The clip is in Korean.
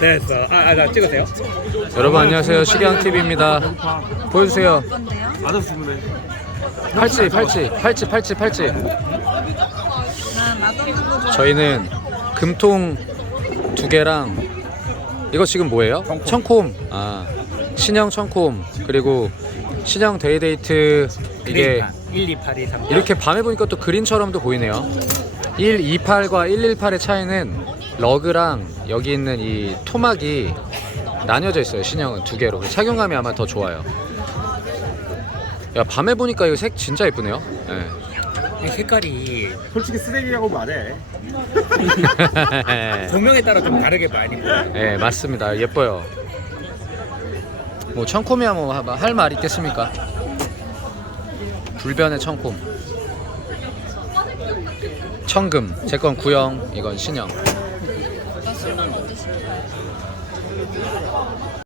됐어. 아, 아, 나 찍으세요. 여러분 안녕하세요 시계왕TV입니다 보여주세요 아저씨 분에. 팔찌 팔찌 팔찌 팔찌 팔찌 저희는 금통 두 개랑 이거 지금 뭐예요? 청콤 아 신형 청콤 그리고 신형 데이데이트 이게 1, 2, 8, 2, 3. 이렇게 밤에 보니까 또 그린처럼도 보이네요 128과 118의 차이는 러그랑 여기 있는 이 토막이 나뉘어져 있어요 신형은 두 개로. 착용감이 아마 더 좋아요. 야 밤에 보니까 이거 색 진짜 예쁘네요. 네. 이 색깔이 솔직히 쓰레기라고 말해. 조명에 따라 좀 다르게 많이 보여. 네 맞습니다. 예뻐요. 뭐 청콤이야 뭐 할 말 있겠습니까? 불변의 청콤. 청금. 제 건 구형 이건 신형. 나 술은 어디 시킬까요?